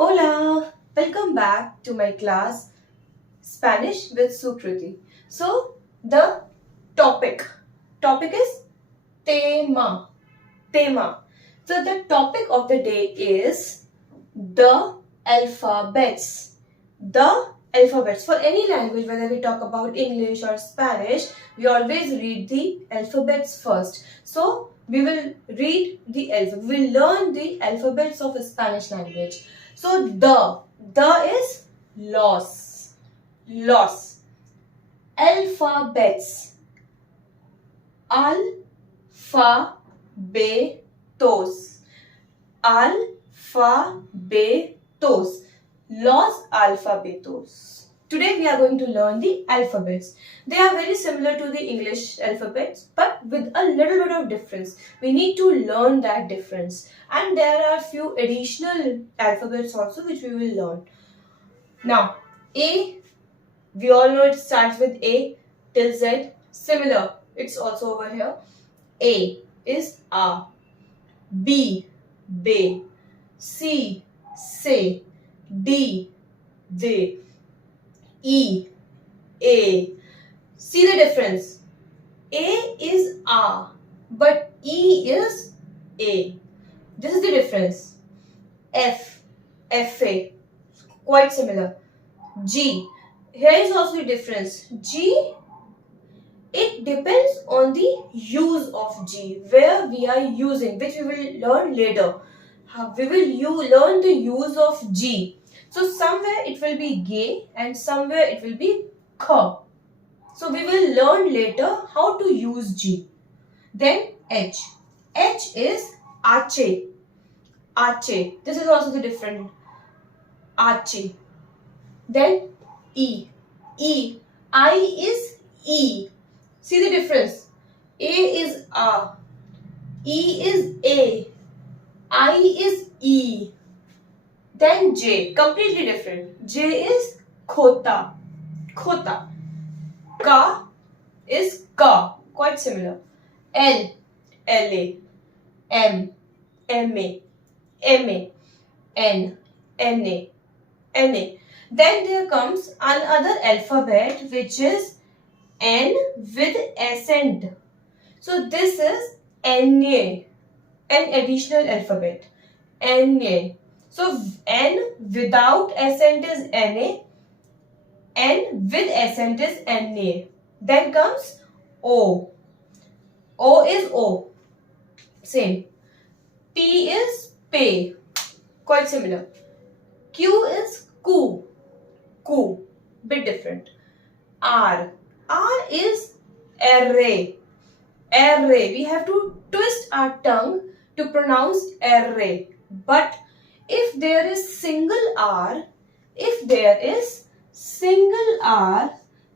Hola, welcome back to my class Spanish with Sukriti. So the topic is tema. So the topic of the day is the alphabets. The alphabets. For any language, whether we talk about English or Spanish, we always read the alphabets first. So we will read the alphabet. We will learn the alphabets of Spanish language. So the is loss. Alphabets. Alfabetos. Alfabetos. Los alfabetos. Today we are going to learn the alphabets. They are very similar to the English alphabets, but with a little bit of difference. We need to learn that difference. And there are few additional alphabets also which we will learn. Now, A, we all know it starts with A till Z. Similar, it's also over here. A is A. B, Be. C, Se. D, De. E, A. See the difference. A is A, but E is A. This is the difference. F, Fa. Quite similar. G. Here is also the difference. G, it depends on the use of G, where we are using, which we will learn later. We will learn the use of G. So somewhere it will be gay and somewhere it will be k. So we will learn later how to use G. Then H. H is ache. Ache. This is also the different. Ache. Then E. E. I is E. See the difference. A is A. E is A. I is E. Then J. Completely different. J is khota. Khota. Ka is ka. Quite similar. L. La. M. Ma. Ma. N. Na. Na. Then there comes another alphabet which is N with accent. So this is Na, an additional alphabet. Na. So N without accent is Na, N with accent is Na. Then comes O. O is O. Same. P is P. Quite similar. Q is Ku. Ku. Bit different. R. R is array. Array. We have to twist our tongue to pronounce array. But if there is single R,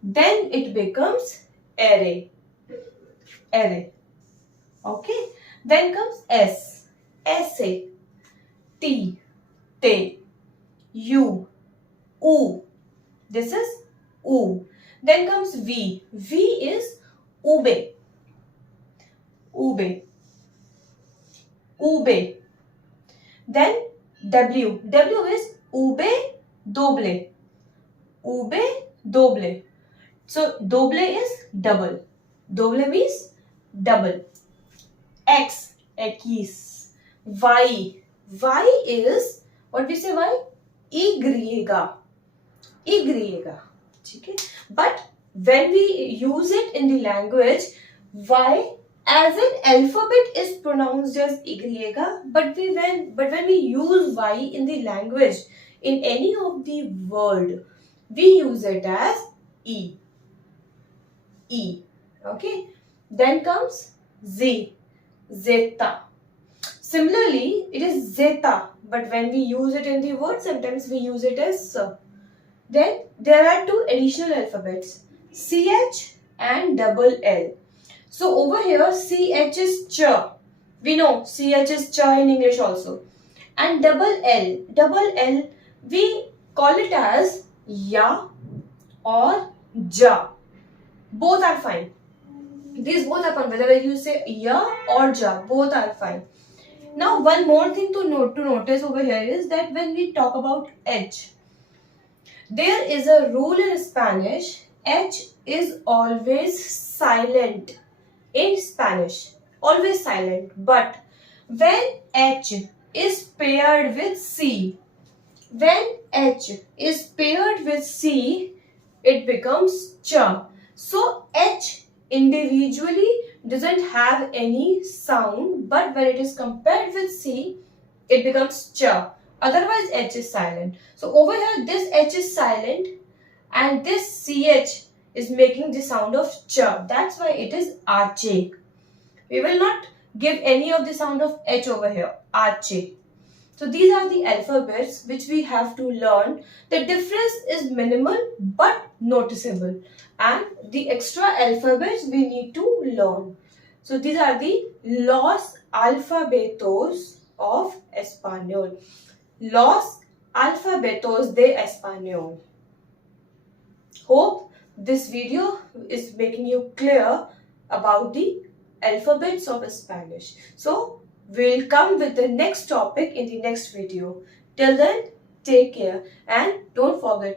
then it becomes array. Array. Okay. Then comes S. Essay. T. Te. U. U. This is U. Then comes V. V is ube. Ube. Ube. Then W. W is ube doble. Ube doble. So doble is double. Doble means double. X. X. Y. Y is, what we say Y? Y. Y. Okay? But when we use it in the language, Y as an alphabet is pronounced as Y, but when we use Y in the language, in any of the word, we use it as E. E. Okay? Then comes Z. Zeta. Similarly, it is Zeta, but when we use it in the word, sometimes we use it as S. Then there are two additional alphabets, CH and double L. So over here, CH is ch. We know CH is ch in English also. And double L, we call it as ya or ja. Both are fine. These both are fine. Whether you say ya or ja, both are fine. Now, one more thing to notice over here is that when we talk about H, there is a rule in Spanish. H is always silent in Spanish, always silent. But when H is paired with C, when H is paired with C, it becomes cha. So H individually doesn't have any sound, but when it is compared with C, it becomes cha. Otherwise, H is silent. So over here, this H is silent and this CH is making the sound of cha. That's why it is arche. We will not give any of the sound of H over here, arche. So these are the alphabets which we have to learn. The difference is minimal but noticeable, and the extra alphabets we need to learn. So these are the los alfabetos of Español. Los alfabetos de Español. Hope this video is making you clear about the alphabets of Spanish. So we'll come with the next topic in the next video. Till then, take care and don't forget